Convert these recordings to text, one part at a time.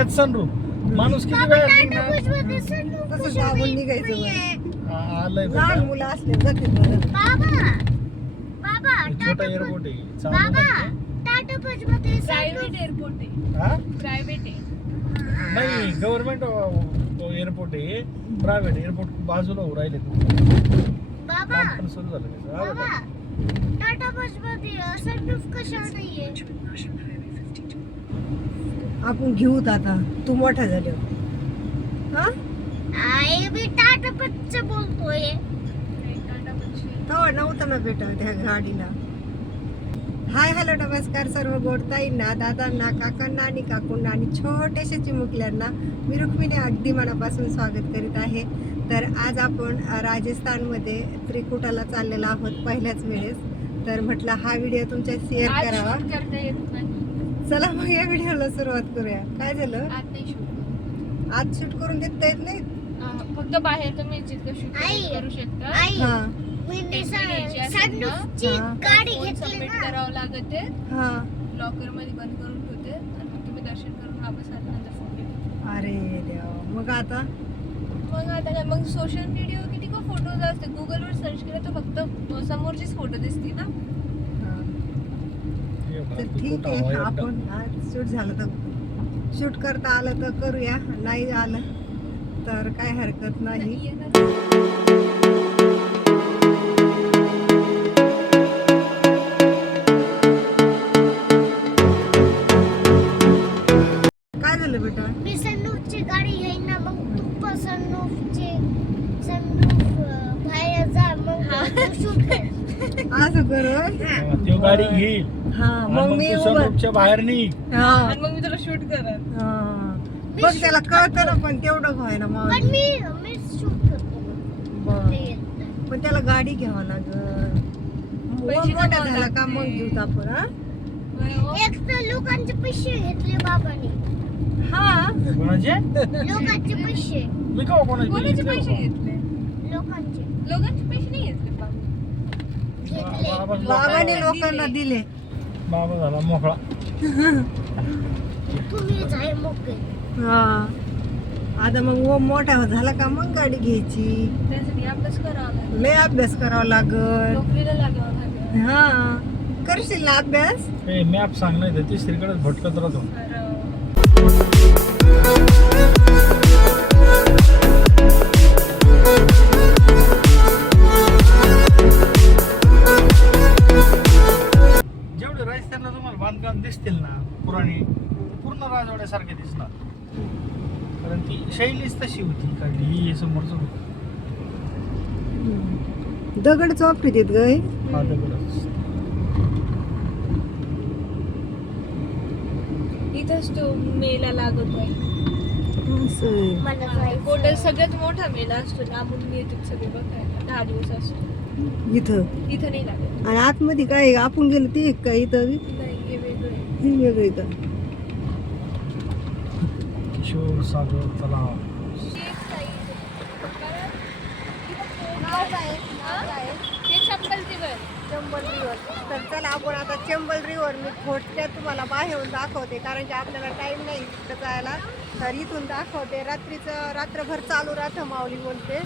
त्यात सनरूफ माणूस किती वेळ निघणार तसंच दाबून निघायचं वर. आ- आलंय लहान बेटा. मुलं असले जाते बरं. बाबा बाबा छोटा एअरपोर्ट आहे चालू प्रायव्हेट एअरपोर्ट आहे हा प्रायव्हेट आहे नाही गव्हर्नमेंट एअरपोर्ट आहे प्रायव्हेट एअरपोर्ट बाजूला उभं राहिले काम पण सुरू झालं त्याचं. हा बेटा. कशा नाहीये आपण घेऊत आता. तू मोठा झाल्यावर. हा? आई बी टाटा पंच बोलतोय. टाटा पंच तेव्हा नव्हतं ना बेटा त्या गाडीला. हाय हॅलो नमस्कार सर्व गोडताईंना दादांना काकांना आणि काकूंना आणि छोट्याशा चिमुकल्यांना मी रुक्मिणी अगदी मनापासून स्वागत करीत आहे. तर आज आपण राजस्थानमध्ये त्रिकुटाला चाललेलो आहोत पहिल्याच वेळेस. तर म्हटलं हा व्हिडिओ तुमच्या शेअर करावा. चला मग या व्हिडिओला सुरुवात करूया. काय झालं? आज नाही शूट आज शूट करून देता येत नाही फक्त बाहेर तुम्ही जितकं शूट आई. करू शकता. आई हा. मी हा. गाडी घेतली सबमिट ना. करावं लागत आहे. हा. लॉकरमध्ये बंद करून ठेवते. आणि मग तुम्ही दर्शन करून वापस आल्यानंतर फोटो अरे देवा. मग आता? मग आता काय? मग सोशल मीडियावर किती का फोटोज असते गुगलवर सर्च केलं तर फक्त समोरचीच फोटो दिसते ना? तर ठीक आहे. आपण आज शूट झालं तर शूट करता आलं तर करूया नाही आलं तर काय हरकत नाही असं करू होय? हा, त्यो गाडी घेईल. हा मग मग मी तू उभं बाहेर हा. आणि मग मी तुला शूट करत. हा. बघ त्याला कळतं ना पण तेवढं व्हाय ना पण मग मी मी शूट करतो. बरं. ते येत. नाही. पण त्याला गाडी घ्यावं लागल. पैसे मोठा झाला का मग लागते. घेऊत आपण हा? एक तर लोकांचे पैसे घेतले बाबांनी. हा. कोणाचे? लोकांचे पैसे. मी का कोणाचे कोणाचे पैसे? घेतले? लोकांचे. लोकांचे पैसे नाही घेतले बाबा. घेतले बाबा- बाबाने बाबा लोकांना दिले. बाबा झाला मोकळा. तुम्ही जाय मोकळे. हा. आता मग ओ मोठा झाला का मग गाडी घ्यायची? त्यासाठी अभ्यास करावा लागेल. लय अभ्यास करावा लागल. नोकरीला लागावं लागेल. हा. करशील ना अभ्यास? ए मॅप सांग नाही तर तिसरीकडेच भटकत राहतो. तर शैलीच तशी होती काढली ही समोरच दगड वापरीत येत ग हे. हा दगडच. इथंच तो मेला लागत आहे. असं. सगळ्यात मोठा मेला असतो लांबून येतात सगळे बघायला. दहा दिवस असतो. इथं? इथं नाही लागत. आणि आतमध्ये काय आपण गेलो ते एक का इथं? नाही हे वेगळं आहे. हे वेगळं का? किशोर सागर तलाव. चंबल रिवर चंबल तर चला आपण आता चंबल रिव्हर मी थोडक्यात तुम्हाला बाहेरून दाखवते कारण की आपल्याला टाइम नाही इथं जायला तर इथून दाखवते रात्रीचं रात्रभर चालू राहतं माऊली बोलते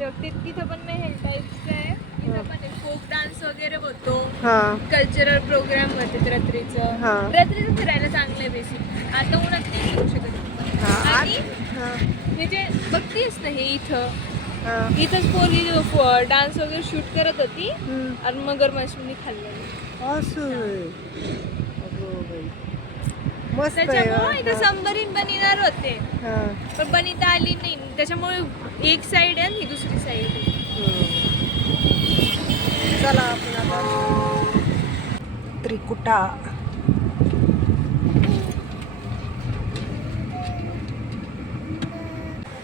तर तिथं पण हे टाईपचं आहे. पण फोक डान्स वगैरे होतो हा कल्चरल प्रोग्राम होते रात्रीचं हा. रात्रीचं फिरायला चांगलं आहे बेसिक आता उन्हात नाही फिरू शकत हा आणि हा हे जे बघतीस ना हे इथं हा इथंच पोरगी डान्स वगैरे शूट करत होती हम्म. आणि मगरमच्छनी खाल्लेली असं अगं बाई. मस्त आहे त्याच्यामुळे इथे हा. संबरीन बनिणार होते हा. पण बनिता आली नाही त्याच्यामुळे एक साइड आहे आणि ही दुसरी साइड आहे हम्म. चला आपण आता. त्रिकुटा.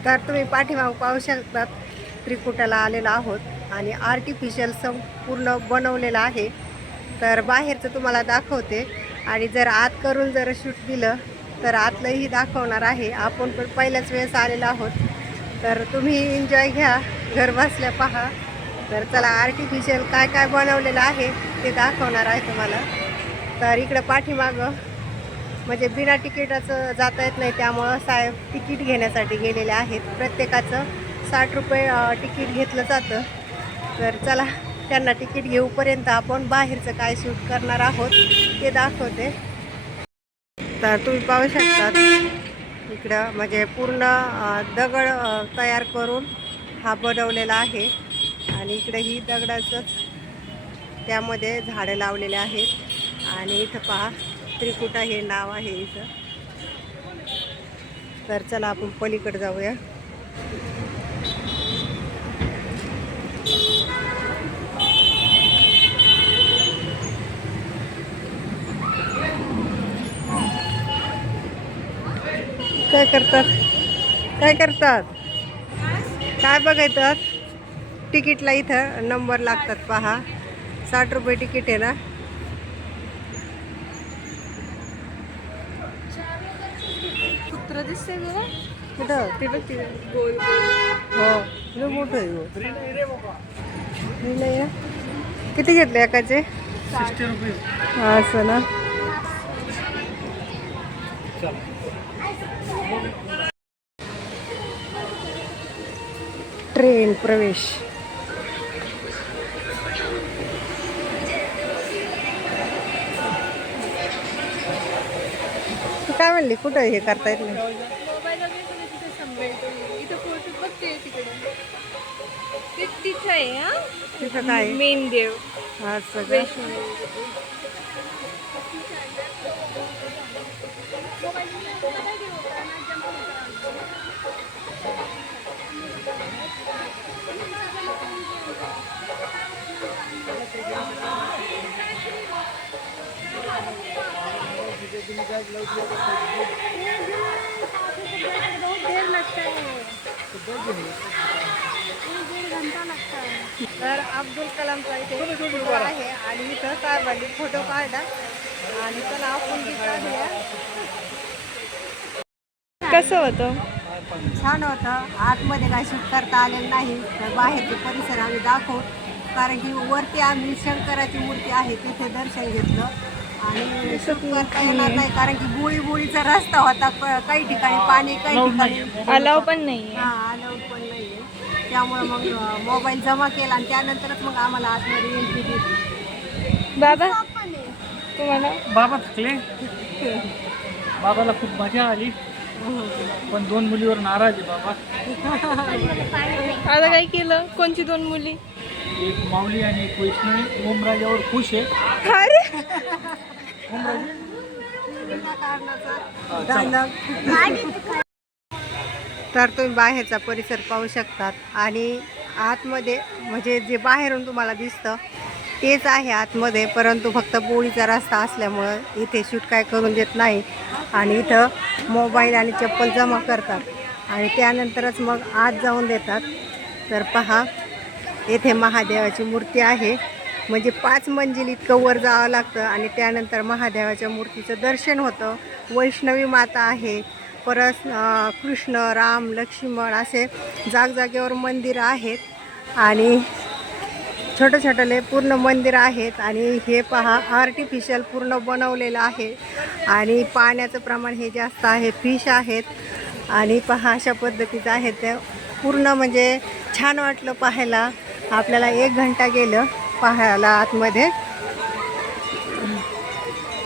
तर तुम्ही पाठीमाग पाहू शकतात त्रिकुटाला आलेलो आहोत आणि आर्टिफिशियल संपूर्ण बनवलेलं आहे. तर बाहेरचं तुम्हाला दाखवते. आणि जर आत करून जर शूट दिलं तर आतलंही दाखवणार आहे. आपण पण पहिल्याच वेळेस आलेलो आहोत. तर तुम्ही एन्जॉय घ्या. घर बसल्या पहा. तर चला आर्टिफिशियल काय काय बनवलेलं आहे ते दाखवणार आहे तुम्हाला. तर इकडं पाठीमागं म्हणजे बिना तिकिटाचं जाता येत नाही त्यामुळं साहेब तिकीट घेण्यासाठी गेलेले आहेत. प्रत्येकाचं साठ रुपये तिकीट घेतलं जातं. तर चला त्यांना तिकीट घेऊपर्यंत आपण बाहेरचं काय शूट करणार आहोत ते दाखवते. तर तुम्ही पाहू शकता इकडं म्हणजे पूर्ण दगड तयार करून हा बनवलेला आहे. आणि इकडे ही दगडाचंच त्यामध्ये झाडं लावलेले आहेत. आणि इथं पहा त्रिकुटा हे नाव आहे इथं. तर चला आपण पलीकडे जाऊया. काय करतात? काय करतात? काय बघायतात तिकीटला इथं नंबर लागतात पहा. साठ रुपये तिकीट आहे ना? कुत्र दिसतंय बघा. कुठं? ते बघ तिथे गोल गोल. हो मोठं आहे नाही. किती घेतले एकाचे? सिक्स्टी रुपीज असं ना? ट्रेन प्रवेश. तू काय म्हणली? कुठं हे करता येत नाही? मोबाईल वगैरे सगळं तिथे सांभाळतो इथं फोटो बघते तिकडे. ते तिथं आहे हा? तिथं काय? आहे? मेन देव. असं का? तर अब्दुल कलामचा इथे फोटो आहे आणि इथं साहेबांनी फोटो काढला आणि चला आपण काढूया कसं होतं? छान होतं. आतमध्ये काय शूट करता आलेलं नाही. तर बाहेरचे परिसर आम्ही दाखवू. कारण की वरती आम्ही शंकराची मूर्ती आहे तिथे दर्शन घेतलं. आणि शूट करता येणार नाही कारण की बुळी बुळीचा रस्ता होता क- काही ठिकाणी पाणी काही ठिकाणी अलाव पण नाही हा अलाउड पण नाहीये. त्यामुळे मग मोबाईल जमा केला आणि त्यानंतरच मग आम्हाला आतमध्ये एंट्री दिली. बाबा? तुम्हाला? बाबा थकले. बाबाला खूप मजा आली. पण दोन मुलीवर नाराज आहे बाबा. आता काय केलं? कोणची दोन मुली? एक माऊली आणि एक वैष्णवी. ओमराजावर खुश आहे. अरे! तर तुम्ही बाहेरचा परिसर पाहू शकतात आणि आतमध्ये म्हणजे जे बाहेरून तुम्हाला दिसतं तेच आहे आतमध्ये परंतु फक्त पोळीचा रस्ता असल्यामुळं इथे शूट काय करून देत नाही आणि इथं मोबाईल आणि चप्पल जमा करतात आणि त्यानंतरच मग आत जाऊन देतात. तर पहा येथे महादेवाची मूर्ती आहे. म्हणजे पाच मंजिल इतकं वर जावं लागतं आणि त्यानंतर महादेवाच्या मूर्तीचं दर्शन होतं. वैष्णवी माता आहे. परत कृष्ण राम लक्ष्मण असे जागजागेवर मंदिरं आहेत. आणि छोटं छोटले पूर्ण मंदिर आहेत. आणि हे पहा आर्टिफिशियल पूर्ण बनवलेलं आहे. आणि पाण्याचं प्रमाण हे जास्त आहे. फिश आहेत. आणि पहा अशा पद्धतीचं आहे. ते पूर्ण म्हणजे छान वाटलं पाहायला. आपल्याला एक घंटा गेलं. पाहायला आतमध्ये.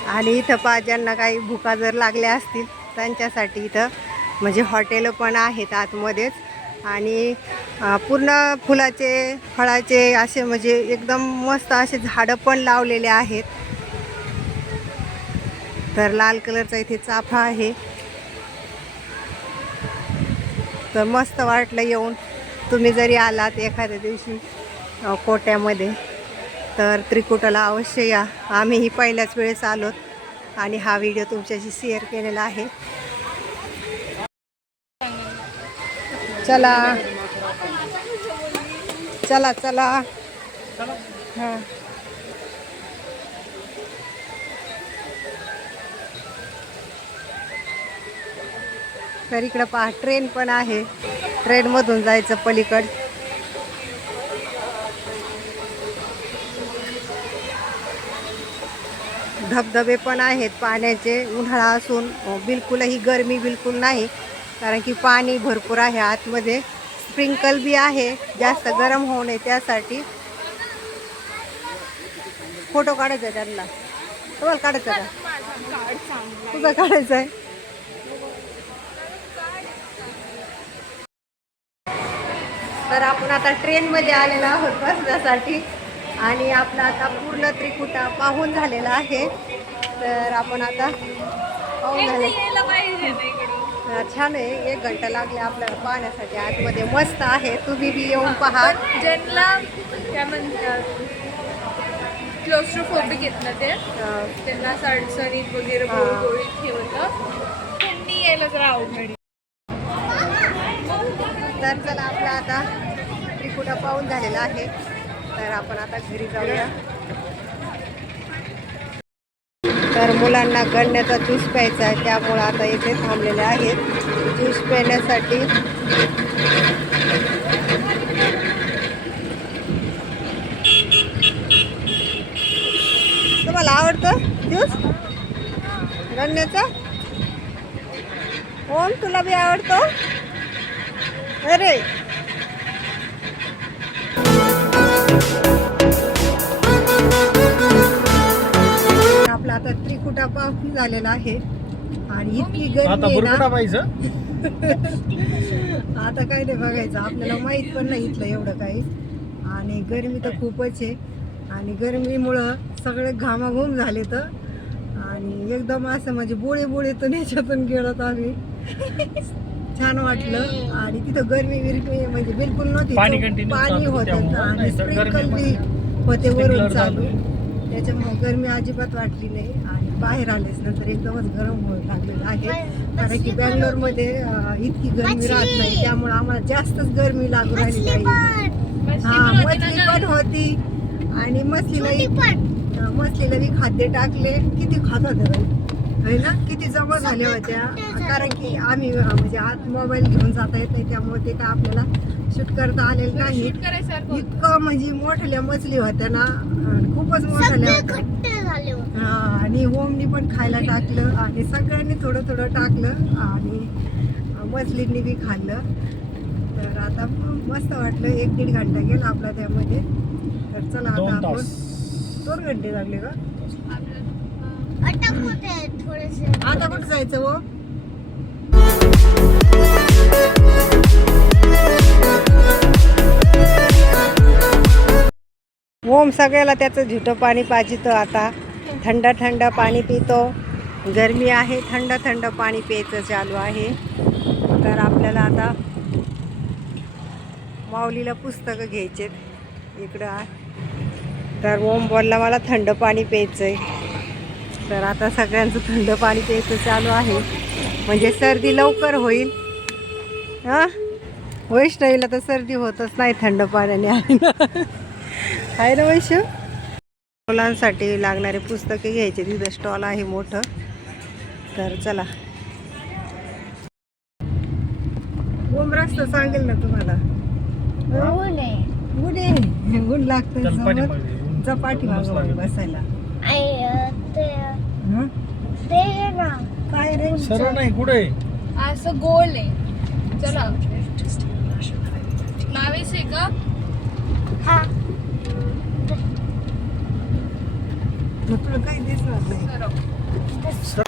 आणि इथं पा ज्यांना काही भुका जर लागल्या असतील त्यांच्यासाठी इथं म्हणजे हॉटेलं पण आहेत आतमध्येच. आणि पूर्ण फुलाचे फळाचे असे म्हणजे एकदम मस्त असे झाडं पण लावलेले आहेत. तर लाल कलरचा इथे चाफा आहे. तर मस्त वाटलं येऊन. तुम्ही जरी आलात एखाद्या दिवशी कोट्यामध्ये. तर त्रिकुटाला अवश्य या. आम्हीही पहिल्याच वेळेस आलोत आणि हा व्हिडिओ तुमच्याशी शेअर केलेला आहे. चला. चला चला. हां. तर इकडं पहा ट्रेन पण आहे. ट्रेनमधून जायचं पलीकड. धबधबे पण आहेत पाण्याचे उन्हाळा असून बिलकुलही गरमी बिलकुल नाही कारण की पाणी भरपूर आहे आतमध्ये. स्प्रिंकल बी आहे जास्त गरम होऊ नये त्यासाठी. फोटो काढायचा आहे त्यांना. तुम्हाला काढायचा का? तुझा काढायचा आहे. तर आपण आता ट्रेनमध्ये आलेलो आहोत बसण्यासाठी. आणि आपला आता पूर्ण त्रिकुटा पाहून झालेला आहे. तर आपण आता पाहून झाले. छान आहे. एक घंटा लागले आपल्याला पाहण्यासाठी. आतमध्ये मस्त आहे. तुम्ही बी येऊन पहा. ज्यांना काय म्हणतात क्लोस्ट्रोफोबिक येत ना ते त्यांना अडचणीत वगैरे हे. होतं. त्यांनी यायला जरा अवघड. तर चला आपला आता त्रिकुटा पाहून झालेला आहे. तर आपण आता घरी जाऊया. तर मुलांना गण्याचा ज्यूस प्यायचा आहे त्यामुळं आता इथे थांबलेले आहेत. ज्यूस पिण्यासाठी तुम्हाला आवडतं ज्यूस? गणण्याचा ओम तुला बी आवडतो? अरे! आता त्रिकुटा पाहून झालेला आहे. आणि इतकी आता गर्मी आहे बुरकुटा ना. पाहिजे आता काय नाही बघायचं. आपल्याला माहीत पण नाही इथलं एवढं काही. आणि गरमी तर खूपच आहे. आणि गरमीमुळं सगळे घामाघूम झाले तर. आणि एकदम असं म्हणजे बोळे बोळे तर याच्यातून गेलो आम्ही. छान वाटलं. आणि तिथं गरमी बिरमी म्हणजे बिलकुल नव्हती. पाणी तो continue पाणी चालू होतं आणि नाही तर स्प्रिंकल गरमी बी होते वरून चालू. त्याच्यामुळे गरमी अजिबात वाटली नाही आणि बाहेर आलेच नंतर एकदमच गरम व्हायला लागलेलं आहे. कारण की बँगलोरमध्ये इतकी गरमी राहत नाही. त्यामुळे आम्हाला जास्तच गरमी लागू राहिली नाही. हा मछली पण. होती आणि मछलीला छोटी पण! अं, मछलीला बी खाद्य टाकले. किती खात होते है ना? किती जमा झाल्या होत्या. कारण की आम्ही म्हणजे आत मोबाईल घेऊन जाता येत नाही त्यामुळे ते काय आपल्याला शूट करता आलेलं नाही. शूट. इतकं म्हणजे मोठ्या मछली होत्या ना. खूपच होत्या. हा, आणि होमनी पण खायला टाकलं आणि सगळ्यांनी थोडं थोडं टाकलं आणि मछलींनी बी खाल्लं. तर आता मस्त वाटलं. एक दीड घंटा गेला आपला त्यामध्ये. तर चला आता आपण तास. दोन घंटे लागले का? आता कुठं जायचं हो? ओम सगळ्याला त्याचं झुटं पाणी पाजितो आता. थंड थंड पाणी पितो. गरमी आहे थंड थंड पाणी प्यायचं चालू आहे. तर आपल्याला आता माऊलीला पुस्तकं घ्यायचेत. इकडं आहे. तर ओम बोलला मला थंड पाणी प्यायचं आहे तर आता सगळ्यांचं थंड पाणी प्यायचं चालू आहे. म्हणजे सर्दी लवकर होईल. हां? वैष्णवीला तर सर्दी होतच नाही थंड पाण्याने. आहे ना आहे ना वैष्णव मुलांसाठी लागणारे पुस्तके घ्यायचे. तिथं स्टॉल आहे मोठं. तर चला. ओम रस्ता सांगेल ना तुम्हाला. नाही गुडे गुड लागतं पाठीमागं लागेल. बसायला. काय रे? सर्व नाही कुठे असं गोल आहे. चला. नावेस आहे का? हा. मग तुला काही दिसणार नाही सरळ.